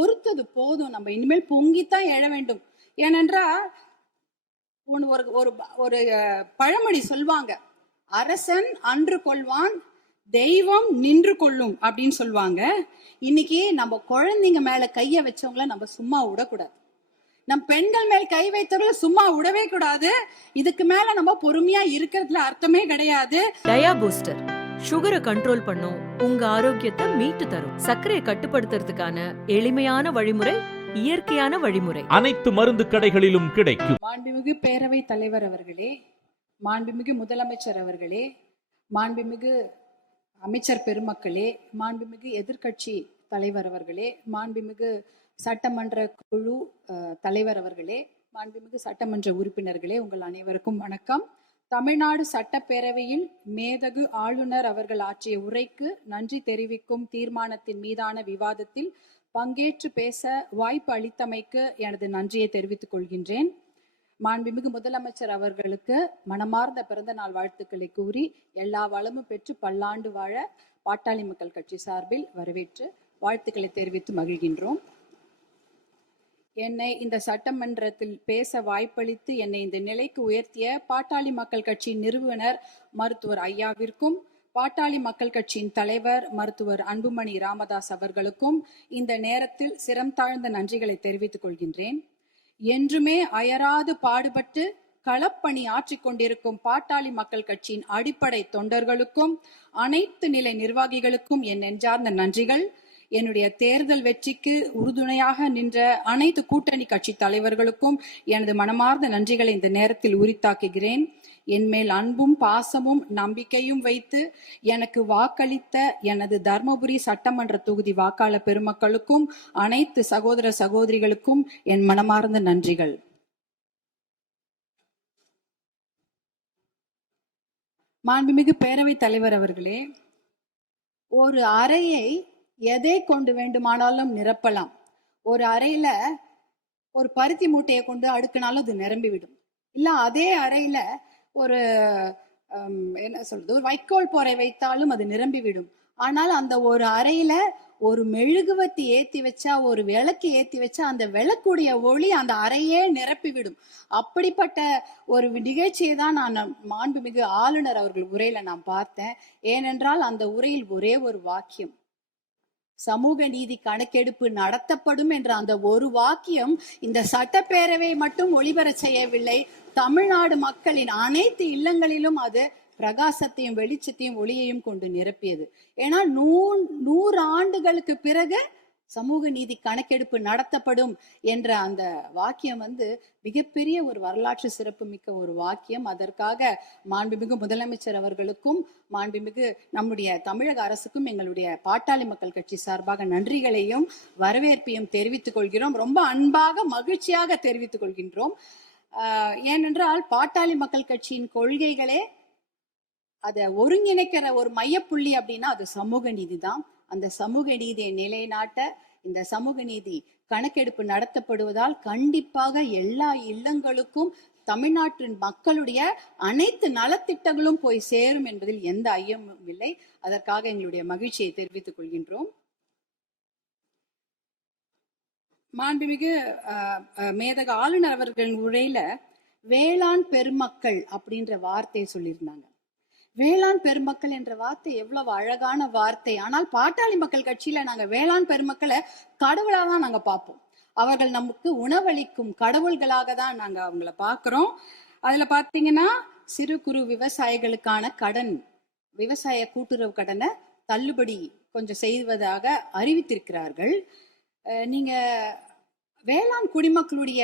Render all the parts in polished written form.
பொறுத்தது போதும், நம்ம இனிமேல் பொங்கித்தான் எழ வேண்டும். ஏனென்றால் ஒரு ஒரு ஒரு பழமொழி சொல்வாங்க, அரசன் அன்று கொள்வான், தெய்வம் நின்று கொள்ளும் அப்படின்னு சொல்லுவாங்க. இன்னைக்கு நம்ம குழந்தைங்க மேல கைய வச்சவங்கள நம்ம சும்மா விடக்கூடாது. நம் பெண்கள் மேல் கை வைத்தவர்கள் சும்மா விடவே கூடாது. இதுக்கு மேல நம்ம பொறுமையா இருக்கிறதுல அர்த்தமே கிடையாது. டயா பூஸ்டர் சுகரை கண்ட்ரோல் பண்ணும், உங்க ஆரோக்கியத்தை மீட்டு தரும். சர்க்கரையை கட்டுப்படுத்துறதுக்கான எளிமையான வழிமுறை, இயற்கையான வழிமுறை. அனைத்து மருந்து கடைகளிலும் கிடைக்கும். மாண்புமிகு பேரவை தலைவர் அவர்களே, மாண்புமிகு முதலமைச்சர் அவர்களே, மாண்புமிகு அமைச்சர் பெருமக்களே, மாண்புமிகு எதிர்கட்சி தலைவர் அவர்களே, மாண்புமிகு சட்டமன்ற குழு தலைவர் அவர்களே, மாண்புமிகு சட்டமன்ற உறுப்பினர்களே, உங்கள் அனைவருக்கும் வணக்கம். தமிழ்நாடு சட்டப்பேரவையில் மேதகு ஆளுநர் அவர்கள் ஆற்றிய உரைக்கு நன்றி தெரிவிக்கும் தீர்மானத்தின் மீதான விவாதத்தில் பங்கேற்று பேச வாய்ப்பு அளித்தமைக்கு எனது நன்றியை தெரிவித்துக் கொள்கின்றேன். மாண்புமிகு முதலமைச்சர் அவர்களுக்கு மனமார்ந்த பிறந்த நாள் வாழ்த்துக்களை கூறி எல்லா வளமும் பெற்று பல்லாண்டு வாழ பாட்டாளி மக்கள் கட்சி சார்பில் வரவேற்று வாழ்த்துக்களை தெரிவித்து மகிழ்கின்றோம். என்னை இந்த சட்டமன்றத்தில் பேச வாய்ப்பளித்து என்னை இந்த நிலைக்கு உயர்த்திய பாட்டாளி மக்கள் கட்சியின் நிறுவனர் மருத்துவர் ஐயாவிற்கும், பாட்டாளி மக்கள் கட்சியின் தலைவர் மருத்துவர் அன்புமணி ராமதாஸ் அவர்களுக்கும் இந்த நேரத்தில் சிரம் தாழ்ந்த நன்றிகளை தெரிவித்துக் கொள்கின்றேன். என்றுமே அயராது பாடுபட்டு களப்பணி ஆற்றிக் கொண்டிருக்கும் பாட்டாளி மக்கள் கட்சியின் அடிப்படை தொண்டர்களுக்கும் அனைத்து நிலை நிர்வாகிகளுக்கும் என் நெஞ்சார்ந்த நன்றிகள். என்னுடைய தேர்தல் வெற்றிக்கு உறுதுணையாக நின்ற அனைத்து கூட்டணி கட்சி தலைவர்களுக்கும் எனது மனமார்ந்த நன்றிகளை இந்த நேரத்தில் உரித்தாக்குகிறேன். என் மேல் அன்பும் பாசமும் நம்பிக்கையும் வைத்து எனக்கு வாக்களித்த எனது தர்மபுரி சட்டமன்ற தொகுதி வாக்காளர் பெருமக்களுக்கும் அனைத்து சகோதர சகோதரிகளுக்கும் என் மனமார்ந்த நன்றிகள். மாண்புமிகு பேரவைத் தலைவர் அவர்களே, ஒரு அறையை எதை கொண்டு வேண்டுமானாலும் நிரப்பலாம். ஒரு அறையில ஒரு பருத்தி மூட்டையை கொண்டு அடுக்கினாலும் அது நிரம்பிவிடும். இல்ல அதே அறையில ஒரு என்ன சொல்றது, ஒரு வைக்கோல் போரை வைத்தாலும் அது நிரம்பிவிடும். ஆனால் அந்த ஒரு அறையில ஒரு மெழுகுவத்தி ஏத்தி வச்சா, ஒரு விளக்கு ஏத்தி வச்சா அந்த விளக்குடைய ஒளி அந்த அறையே நிரப்பிவிடும். அப்படிப்பட்ட ஒரு நிகழ்ச்சியை தான் நான் மாண்புமிகு ஆளுநர் அவர்கள் உரையில நான் பார்த்தேன். ஏனென்றால் அந்த உரையில் ஒரே ஒரு வாக்கியம், சமூக நீதி கணக்கெடுப்பு நடத்தப்படும் என்ற அந்த ஒரு வாக்கியம் இந்த சட்டப்பேரவை மட்டும் ஒளிபர செய்யவில்லை, தமிழ்நாடு மக்களின் அனைத்து இல்லங்களிலும் அது பிரகாசத்தையும் வெளிச்சத்தையும் ஒளியையும் கொண்டு நிரப்பியது. ஏன்னா 100 ஆண்டுகளுக்கு பிறகு சமூக நீதி கணக்கெடுப்பு நடத்தப்படும் என்ற அந்த வாக்கியம் மிகப்பெரிய ஒரு வரலாற்று சிறப்பு மிக்க ஒரு வாக்கியம். அதற்காக மாண்புமிகு முதலமைச்சர் அவர்களுக்கும் மாண்புமிகு நம்முடைய தமிழக அரசுக்கும் எங்களுடைய பாட்டாளி மக்கள் கட்சி சார்பாக நன்றிகளையும் வரவேற்பையும் தெரிவித்துக் கொள்கிறோம். ரொம்ப அன்பாக மகிழ்ச்சியாக தெரிவித்துக் கொள்கின்றோம். ஏனென்றால் பாட்டாளி மக்கள் கட்சியின் கொள்கைகளே அதை ஒருங்கிணைக்கிற ஒரு மையப்புள்ளி அப்படின்னா அது சமூக நீதி தான். அந்த சமூக நீதியை நிலைநாட்ட இந்த சமூக நீதி கணக்கெடுப்பு நடத்தப்படுவதால் கண்டிப்பாக எல்லா இல்லங்களுக்கும் தமிழ்நாட்டின் மக்களுடைய அனைத்து நலத்திட்டங்களும் போய் சேரும் என்பதில் எந்த ஐயமும் இல்லை. அதற்காக எங்களுடைய மகிழ்ச்சியை தெரிவித்துக் கொள்கின்றோம். மாண்புமிகு மேதக ஆளுநர் அவர்களின் உரையில வேளாண் பெருமக்கள் அப்படின்ற வார்த்தையை சொல்லியிருந்தாங்க. வேளாண் பெருமக்கள் என்ற வார்த்தை எவ்வளவு அழகான வார்த்தை. ஆனால் பாட்டாளி மக்கள் கட்சியில நாங்க வேளாண் பெருமக்களை கடவுளா தான் நாங்க பார்ப்போம். அவர்கள் நமக்கு உணவளிக்கும் கடவுள்களாக தான் நாங்க அவங்கள பாக்குறோம். அதுல பாத்தீங்கன்னா சிறு குறு விவசாயிகளுக்கான கடன், விவசாய கூட்டுறவு கடனை தள்ளுபடி கொஞ்சம் செய்வதாக அறிவித்திருக்கிறார்கள். நீங்க வேளாண் குடிமக்களுடைய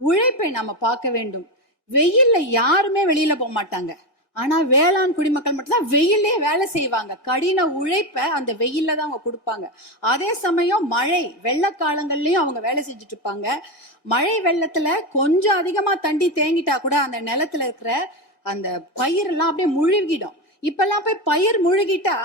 உழைப்பை நாம பார்க்க வேண்டும். வெயில்ல யாருமே வெளியில போக மாட்டாங்க. ஆனா வேளாண் குடிமக்கள் மட்டும்தான் வெயிலே வேலை செய்வாங்க. கடின உழைப்ப அந்த வெயில்ல தான் அவங்க கொடுப்பாங்க. அதே சமயம் மழை வெள்ள காலங்கள்லயும் அவங்க வேலை செஞ்சுட்டு இருப்பாங்க. மழை வெள்ளத்துல கொஞ்சம் அதிகமா தண்ணி தேங்கிட்டா கூட அந்த நிலத்துல இருக்கிற அந்த பயிர் எல்லாம் அப்படியே முழுகிடும். இப்பெல்லாம் போய் பயிர் முழுகிட்டா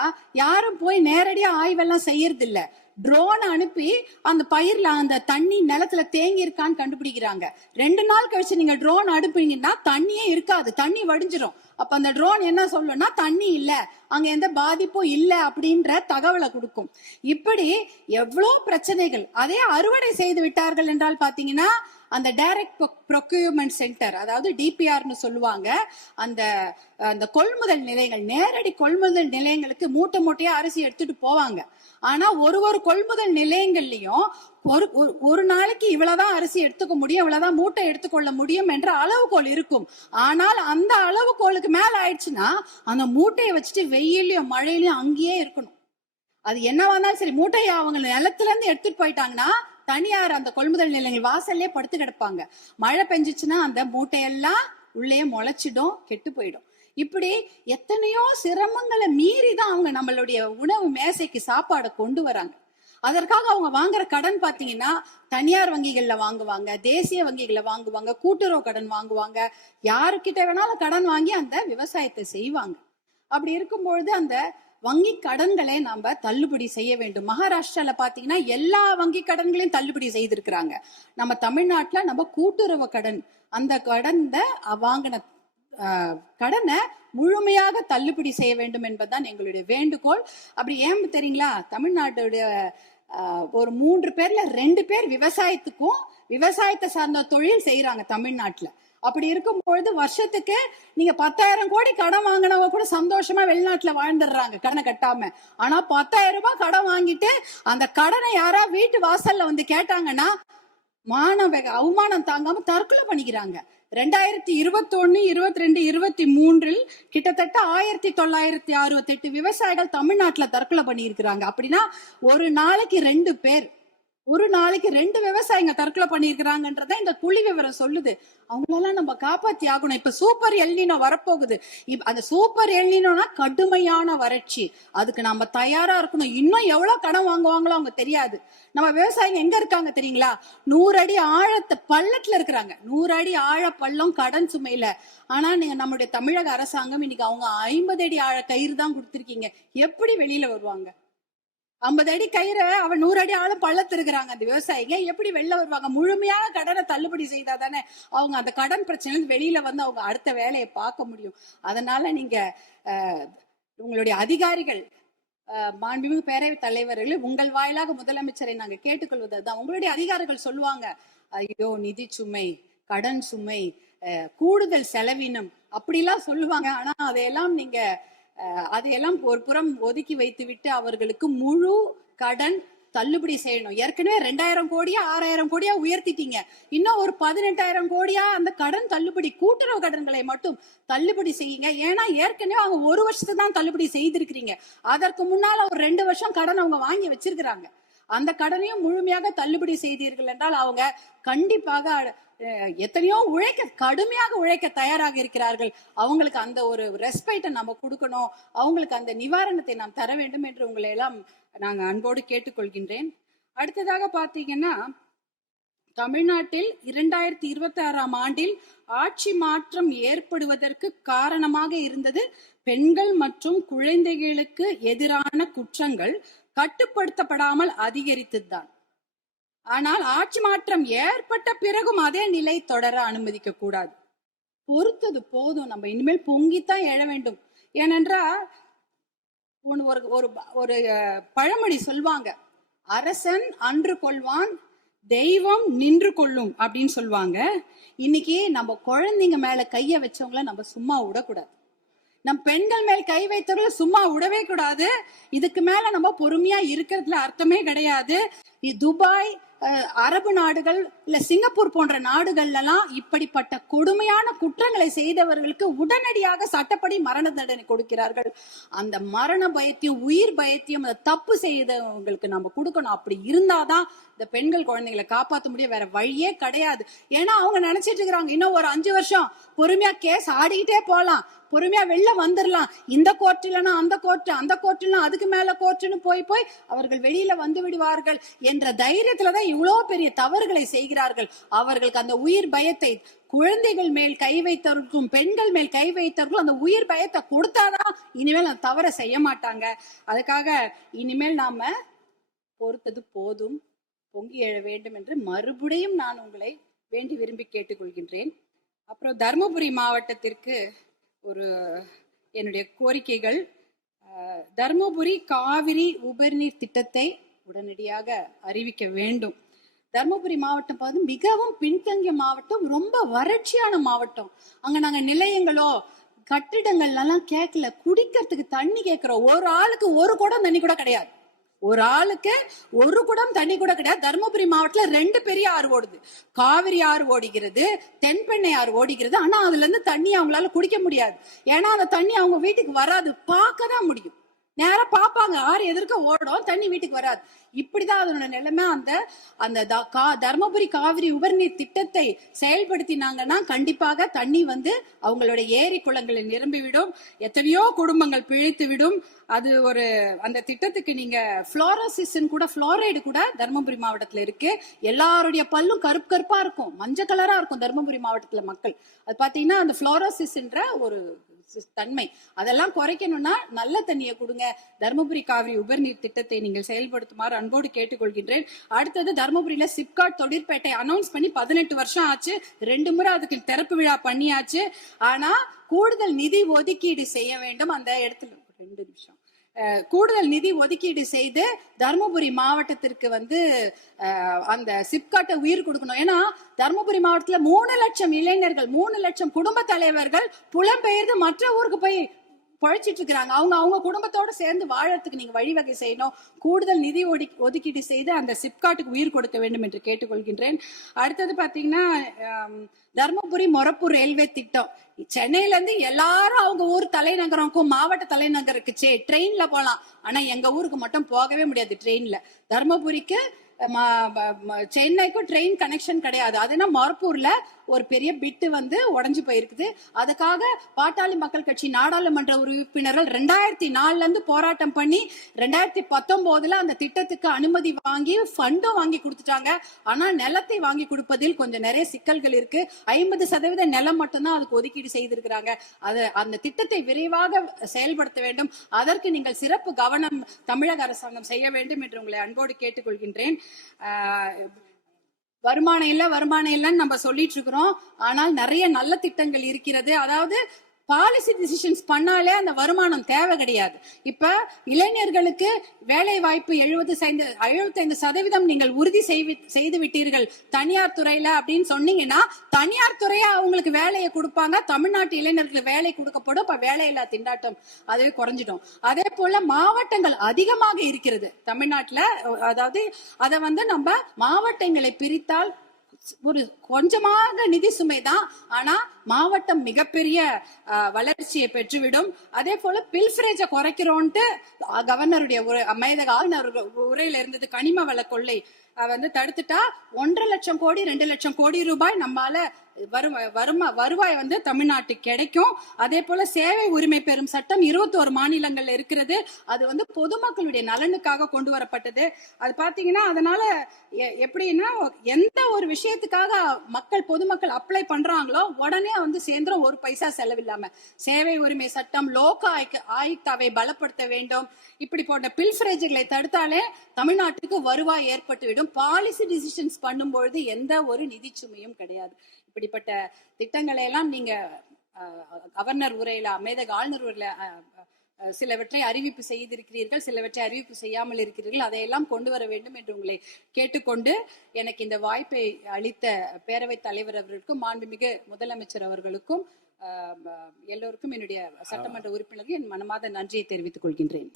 யாரும் போய் நேரடியா ஆய்வெல்லாம் செய்யறது இல்ல. ட்ரோன் அனுப்பி அந்த பயிர்ல அந்த தண்ணி நிலத்துல தேங்கி இருக்கான்னு கண்டுபிடிக்கிறாங்க. 2 நாள் கழிச்சு நீங்க ட்ரோன் அனுப்புனீங்கன்னா தண்ணியே இருக்காது, தண்ணி வடிஞ்சிரும். அப்ப அந்த ட்ரோன் என்ன சொல்லும்னா தண்ணி இல்ல, அங்க எந்த பாதிப்பும் இல்ல அப்படின்ற தகவலை கொடுக்கும். இப்படி எவ்வளவு பிரச்சனைகள். அதே அறுவடை செய்து விட்டார்கள் என்றால் பாத்தீங்கன்னா அந்த டைரக்ட் ப்ரொக்யூர்மெண்ட் சென்டர், அதாவது டிபிஆர்னு சொல்லுவாங்க, அந்த அந்த கொள்முதல் நிலையங்கள், நேரடி கொள்முதல் நிலையங்களுக்கு மூட்டை மூட்டையா அரிசி எடுத்துட்டு போவாங்க. ஆனா ஒரு கொள்முதல் நிலையங்கள்லயும் ஒரு நாளைக்கு இவ்வளவுதான் அரிசி எடுத்துக்க முடியும், இவ்வளவுதான் மூட்டை எடுத்துக்கொள்ள முடியும் என்ற அளவுகோல் இருக்கும். ஆனால் அந்த அளவுகோலுக்கு மேல ஆயிடுச்சுன்னா அந்த மூட்டையை வச்சுட்டு வெயிலையும் மழையிலயும் அங்கேயே இருக்கணும். அது என்னவா இருந்தாலும் சரி, மூட்டையை அவங்க நிலத்துல இருந்து எடுத்துட்டு போயிட்டாங்கன்னா தனியார் அந்த கொள்முதல் நிலையங்கள் வாசல்லே படுத்து கிடப்பாங்க. மழை பெஞ்சிச்சுன்னா அந்த மூட்டையெல்லாம் உள்ளே முளைச்சிடும், கெட்டு போயிடும். இப்படி எத்தனையோ சிரமங்களை மீறி தான் அவங்க நம்மளுடைய உணவு மேசைக்கு சாப்பாடை கொண்டு வராங்க. அதற்காக அவங்க வாங்குற கடன் பாத்தீங்கன்னா தனியார் வங்கிகள்ல வாங்குவாங்க, தேசிய வங்கிகளை வாங்குவாங்க, கூட்டுறவு கடன் வாங்குவாங்க, யாருக்கிட்ட வேணாலும் கடன் வாங்கி அந்த விவசாயத்தை செய்வாங்க. அப்படி இருக்கும்பொழுது அந்த வங்கி கடன்களை நாம தள்ளுபடி செய்ய வேண்டும். மகாராஷ்டிரால பாத்தீங்கன்னா எல்லா வங்கி கடன்களையும் தள்ளுபடி செய்திருக்கிறாங்க. நம்ம தமிழ்நாட்டுல நம்ம கூட்டுறவு கடன், அந்த கடனை வாங்கின கடனை முழுமையாக தள்ளுபடி செய்ய வேண்டும் என்பதுதான் எங்களுடைய வேண்டுகோள். அப்படி ஏன் தெரியுங்களா, தமிழ்நாட்டுடைய ஒரு 3 பேர்ல 2 பேர் விவசாயத்துக்கும் விவசாயத்தை சார்ந்த தொழில் செய்யறாங்க தமிழ்நாட்டுல. அப்படி இருக்கும் பொழுது வருஷத்துக்கு நீங்க 10,000 கோடி கடன் வாங்கினவங்க கூட சந்தோஷமா வெளிநாட்டுல வாழ்ந்துடுறாங்க கடனை கட்டாம. ஆனா 10,000 ரூபாய் கடன் வாங்கிட்டு அந்த கடனை யாரா வீட்டு வாசல்ல வந்து கேட்டாங்கன்னா அவமானம் தாங்காம தற்கொலை பண்ணிக்கிறாங்க. 2021, 22, 23 கிட்டத்தட்ட 1968 விவசாயிகள் தமிழ்நாட்டுல தற்கொலை பண்ணியிருக்கிறாங்க. அப்படின்னா ஒரு நாளைக்கு 2 பேர், ஒரு நாளைக்கு 2 விவசாயிங்க தற்கொலை பண்ணிருக்கிறாங்கன்றத இந்த புள்ளி விவரம் சொல்லுது. அவங்களெல்லாம் நம்ம காப்பாத்தி ஆகணும். இப்ப சூப்பர் எல்னினோ வரப்போகுது. அந்த சூப்பர் எல்னினோனா கடுமையான வறட்சி, அதுக்கு நம்ம தயாரா இருக்கணும். இன்னும் எவ்வளவு கடன் வாங்குவாங்களோ அவங்க தெரியாது. நம்ம விவசாயிங்க எங்க இருக்காங்க தெரியுங்களா, 100 அடி ஆழத்தை பள்ளத்துல இருக்கிறாங்க. 100 அடி ஆழ பள்ளம் கடன் சுமையில. ஆனா நீங்க நம்மளுடைய தமிழக அரசாங்கம் இன்னைக்கு அவங்க 50 அடி ஆழ கயிறு தான் கொடுத்திருக்கீங்க. எப்படி வெளியில வருவாங்க? 50 அடி கயிறை அவன் 100 அடி ஆளும் பள்ளத்து இருக்கிறாங்க அந்த விவசாயிங்க, எப்படி வெளில வருவாங்க? முழுமையான கடனை தள்ளுபடி செய்தா தானே அவங்க அந்த கடன் பிரச்சனை வெளியில வந்து அவங்க அடுத்த வேலையை பார்க்க முடியும். அதனால நீங்க உங்களுடைய அதிகாரிகள், மாண்புமிகு பேரவைத் தலைவர்கள், உங்கள் வாயிலாக முதலமைச்சரை நாங்க கேட்டுக்கொள்வதுதான், உங்களுடைய அதிகாரிகள் சொல்லுவாங்க, ஐயோ நிதி சுமை, கடன் சுமை, கூடுதல் செலவினம் அப்படிலாம் சொல்லுவாங்க. ஆனா அதையெல்லாம் நீங்க அதையெல்லாம் ஒரு புறம் ஒதுக்கி வைத்து விட்டு அவர்களுக்கு முழு கடன் தள்ளுபடி செய்யணும். ஏற்கனவே 2000 கோடியா 6000 கோடியா உயர்த்திட்டீங்க. இன்னும் ஒரு 18,000 கோடியா அந்த கடன் தள்ளுபடி, கூட்டுறவு கடன்களை மட்டும் தள்ளுபடி செய்யுங்க. ஏன்னா ஏற்கனவே அவங்க 1 வருஷத்துக்கு தான் தள்ளுபடி செய்திருக்கிறீங்க. அதற்கு முன்னால ஒரு 2 வருஷம் கடன் அவங்க வாங்கி வச்சிருக்கிறாங்க. அந்த முழுமையாக தள்ளுபடி செய்தீர்கள் என்றால் அவங்க கண்டிப்பாக எத்தனையோ கடுமையாக உழைக்க தயாராக இருக்கிறார்கள். அவங்களுக்கு அந்த ஒரு ரெஸ்பெக்டை நம்ம கொடுக்கணும், அவங்களுக்கு அந்த நிவாரணத்தை நாம் தர வேண்டும் என்று உங்களை எல்லாம் நாங்க அன்போடு கேட்டுக்கொள்கின்றேன். அடுத்ததாக பாத்தீங்கன்னா, தமிழ்நாட்டில் 2026ஆம் ஆண்டில் ஆட்சி மாற்றம் ஏற்படுவதற்கு காரணமாக இருந்தது பெண்கள் மற்றும் குழந்தைகளுக்கு எதிரான குற்றங்கள் கட்டுப்படுத்தப்படாமல் அதிகரித்ததுதான். ஆனால் ஆட்சி மாற்றம் ஏற்பட்ட பிறகும் அதே நிலை தொடர அனுமதிக்க கூடாது. பொறுத்தது போதும், நம்ம இனிமேல் பொங்கித்தான் எழ வேண்டும். ஏனென்றால் ஒரு பழமொழி சொல்வாங்க, அரசன் அன்று கொள்வான், தெய்வம் நின்று கொள்ளும் அப்படின்னு சொல்லுவாங்க. இன்னைக்கு நம்ம குழந்தைங்க மேல கைய வச்சவங்கள நம்ம சும்மா விடக்கூடாது. நம் பெண்கள் மேல் கை வைத்தவர்கள் சும்மா விடவே கூடாது. இதுக்கு மேல நம்ம பொறுமையா இருக்கிறதுல அர்த்தமே கிடையாது. துபாய், அரபு நாடுகள், இல்ல சிங்கப்பூர் போன்ற நாடுகள்ல எல்லாம் இப்படிப்பட்ட கொடுமையான குற்றங்களை செய்தவர்களுக்கு உடனடியாக சட்டப்படி மரண தண்டனை கொடுக்கிறார்கள். அந்த மரண பயத்தையும் உயிர் பயத்தையும் அந்த தப்பு செய்தவங்களுக்கு நம்ம கொடுக்கணும். அப்படி இருந்தாதான் இந்த பெண்கள் குழந்தைகளை காப்பாற்ற முடியும். வேற வழியே கிடையாது. ஏன்னா அவங்க நினைச்சிட்டு இருக்கிறாங்க, இன்னும் ஒரு 5 வருஷம் பொறுமையா கேஸ் ஆடிக்கிட்டே போலாம், பொறுமையா வெளில வந்துடலாம், இந்த கோர்ட் இல்லைன்னா அந்த கோர்ட், அந்த கோர்ட் இல்லைன்னா அதுக்கு மேல கோர்ட்னு போய் அவர்கள் வெளியில வந்து விடுவார்கள் என்ற தைரியத்துலதான் இவ்வளவு பெரிய தவறுகளை செய்கிறார்கள். அவர்களுக்கு அந்த உயிர் பயத்தை, குழந்தைகள் மேல் கை வைத்தவர்களுக்கும் பெண்கள் மேல் கை வைத்தவர்களும் அந்த உயிர் பயத்தை கொடுத்தாதான் இனிமேல் அந்த தவறை செய்ய மாட்டாங்க. அதுக்காக இனிமேல் நாம பொறுத்தது போதும், பொங்கி எழ வேண்டும் என்று மறுபடியும் நான் உங்களை வேண்டி விரும்பி கேட்டுக்கொள்கின்றேன். அப்புறம் தருமபுரி மாவட்டத்திற்கு ஒரு என்னுடைய கோரிக்கைகள். தர்மபுரி காவிரி உபரிநீர் திட்டத்தை உடனடியாக அறிவிக்க வேண்டும். தர்மபுரி மாவட்டம் பார்த்து மிகவும் பின்தங்கிய மாவட்டம், ரொம்ப வறட்சியான மாவட்டம். அங்க நாங்க நிலையங்களோ கட்டிடங்கள் எல்லாம் கேட்கல, குடிக்கிறதுக்கு தண்ணி கேட்கிறோம். ஒரு ஆளுக்கு ஒரு குடம் தண்ணி கூட கிடையாது. ஒரு ஆளுக்கு ஒரு குடம் தண்ணி கூட கிடையாது. தர்மபுரி மாவட்டத்துல 2 பெரிய ஆறு ஓடுது. காவிரி ஆறு ஓடுகிறது, தென்பெண்ணை ஆறு ஓடுகிறது. ஆனா அதுல இருந்து தண்ணி அவங்களால குடிக்க முடியாது. ஏன்னா அந்த தண்ணி அவங்க வீட்டுக்கு வராது, பார்க்க தான் முடியும். நேரா பாப்பாங்க, ஆறு எதிர்க்க ஓடும், தண்ணி வீட்டுக்கு வராது. இப்படிதான் அதனோட நிலைமை. அந்த தர்மபுரி காவிரி உபரிநீர் திட்டத்தை செயல்படுத்தினாங்கன்னா கண்டிப்பாக தண்ணி வந்து அவங்களோட ஏரி குளங்களில் நிரம்பிவிடும், எத்தனையோ குடும்பங்கள் பிழைத்து விடும். அது ஒரு அந்த திட்டத்துக்கு நீங்க புளோரோசிஸ் கூட, புளோரைடு கூட தர்மபுரி மாவட்டத்துல இருக்கு. எல்லாருடைய பல்லும் கருப்பு கருப்பா இருக்கும், மஞ்சள் கலரா இருக்கும் தர்மபுரி மாவட்டத்துல மக்கள். அது பாத்தீங்கன்னா அந்த புளோரோசிஸ்ன்ற ஒரு தன்மை, அதெல்லாம் குறைக்கணும்னா நல்ல தண்ணியை கொடுங்க. தர்மபுரி காவிரி உபரிநீர் திட்டத்தை நீங்கள் செயல்படுத்துமாறு அன்போடு கேட்டுக்கொள்கின்றேன். அடுத்தது தர்மபுரியில சிப்காட் தொழிற்பேட்டை அனௌன்ஸ் பண்ணி 18 வருஷம் ஆச்சு. 2 முறை அதுக்கு திறப்பு விழா பண்ணியாச்சு. ஆனா கூடுதல் நிதி ஒதுக்கீடு செய்ய வேண்டும். அந்த இடத்துல 2 நிமிஷம் கூடுதல் நிதி ஒதுக்கீடு செய்து தர்மபுரி மாவட்டத்திற்கு வந்து அந்த சிப்காட்டை உயிர் கொடுக்கணும். ஏன்னா தர்மபுரி மாவட்டத்துல 3 லட்சம் இளைஞர்கள், 3 லட்சம் குடும்ப தலைவர்கள் புலம்பெயர்ந்து மற்ற ஊருக்கு போய் பழைச்சிட்டு இருக்கிறாங்க. அவங்க குடும்பத்தோட சேர்ந்து வாழறதுக்கு நீங்க வழிவகை செய்யணும். கூடுதல் நிதி ஒதுக்கீடு செய்து அந்த சிப்காட்டுக்கு உயிர் கொடுக்க வேண்டும் என்று கேட்டுக்கொள்கின்றேன். அடுத்தது பாத்தீங்கன்னா தர்மபுரி மொரப்பூர் ரயில்வே திட்டம். சென்னையில இருந்து எல்லாரும் அவங்க ஊர் தலைநகருக்கும் மாவட்ட தலைநகருக்கு ட்ரெயின்ல போலாம். ஆனா எங்க ஊருக்கு மட்டும் போகவே முடியாது ட்ரெயின்ல. தர்மபுரிக்கு சென்னைக்கும் ட்ரெயின் கனெக்ஷன் கிடையாது. அதுனா மொரப்பூர்ல ஒரு பெரிய பிட்டு வந்து உடஞ்சு போயிருக்குது. அதுக்காக பாட்டாளி மக்கள் கட்சி நாடாளுமன்ற உறுப்பினர்கள் 2004 இருந்து போராட்டம் பண்ணி 2019 அந்த திட்டத்துக்கு அனுமதி வாங்கி ஃபண்டும் வாங்கி கொடுத்துட்டாங்க. ஆனா நிலத்தை வாங்கி கொடுப்பதில் கொஞ்சம் நிறைய சிக்கல்கள் இருக்கு. 50% நிலம் மட்டும்தான் அதுக்கு ஒதுக்கீடு செய்திருக்கிறாங்க. அந்த திட்டத்தை விரைவாக செயல்படுத்த வேண்டும். அதற்கு நீங்கள் சிறப்பு கவனம் தமிழக அரசாங்கம் செய்ய வேண்டும் என்று உங்களை அன்போடு கேட்டுக்கொள்கின்றேன். வருமானம் இல்லைன்னு நம்ம சொல்லிட்டு இருக்கிறோம். ஆனால் நிறைய நல்ல திட்டங்கள் இருக்கிறது. அதாவது பாலிசி டிசிஷன்ஸ் பண்ணாலே அந்த வருமானம் தேவை கிடையாது. இப்ப இளைஞர்களுக்கு வேலை வாய்ப்பு 75% நீங்கள் உறுதி செய்து விட்டீர்கள் தனியார் துறையில அப்படின்னு சொன்னீங்கன்னா, தனியார் துறையா அவங்களுக்கு வேலையை கொடுப்பாங்க. தமிழ்நாட்டு இளைஞர்களுக்கு வேலை கொடுக்கப்படும். இப்ப வேலையில்லா திண்டாட்டம் அதுவே குறைஞ்சிடும். அதே போல மாவட்டங்கள் அதிகமாக இருக்கிறது தமிழ்நாட்டுல. அதாவது அதை வந்து நம்ம மாவட்டங்களை பிரித்தால் ஒரு கொஞ்சமாக நிதி சுமைதான், ஆனா மாவட்டம் மிகப்பெரிய வளர்ச்சியை பெற்றுவிடும். அதே போல பில்ஃபரேஜை குறைக்கிறோன்ட்டு கவர்னருடைய ஆளுநர் உரையில இருந்தது. கனிம வள கொள்ளை வந்து தடுத்துட்டா 1.5 லட்சம் கோடி 2 லட்சம் கோடி ரூபாய் நம்மால வருவாய் வந்து தமிழ்நாட்டுக்கு கிடைக்கும். அதே போல சேவை உரிமை பெறும் சட்டம் 21 மாநிலங்கள்ல இருக்கிறது. அது வந்து பொதுமக்களுடைய நலனுக்காக கொண்டு வரப்பட்டது. அது பாத்தீங்கன்னா அதனால எப்படின்னா எந்த ஒரு விஷயத்துக்காக பொதுமக்கள் அப்ளை பண்றாங்களோ உடனே வந்து சேர்ந்துரும், 1 பைசா செலவில்லாம. சேவை உரிமை சட்டம், லோக ஆயுக்தாவை பலப்படுத்த வேண்டும். இப்படி போன்ற பில்ஃபரேஜ்களை தடுத்தாலே தமிழ்நாட்டுக்கு வருவாய் ஏற்பட்டுவிடும். பாலிசி டிசிஷன்ஸ் பண்ணும்பொழுது எந்த ஒரு நிதி சுமையும் கிடையாது. இப்படிப்பட்ட திட்டங்களை எல்லாம் நீங்க கவர்னர் உரையில, அமேதக ஆளுநர் உரையில சிலவற்றை அறிவிப்பு செய்திருக்கிறீர்கள், சிலவற்றை அறிவிப்பு செய்யாமல் இருக்கிறீர்கள். அதையெல்லாம் கொண்டு வர வேண்டும் என்று உங்களை கேட்டுக்கொண்டு, எனக்கு இந்த வாய்ப்பை அளித்த பேரவைத் தலைவர் அவர்களுக்கும் மாண்புமிகு முதலமைச்சர் அவர்களுக்கும் எல்லோருக்கும் என்னுடைய சட்டமன்ற உறுப்பினர்கள் என் மனமார்ந்த நன்றியை தெரிவித்துக் கொள்கின்றேன்.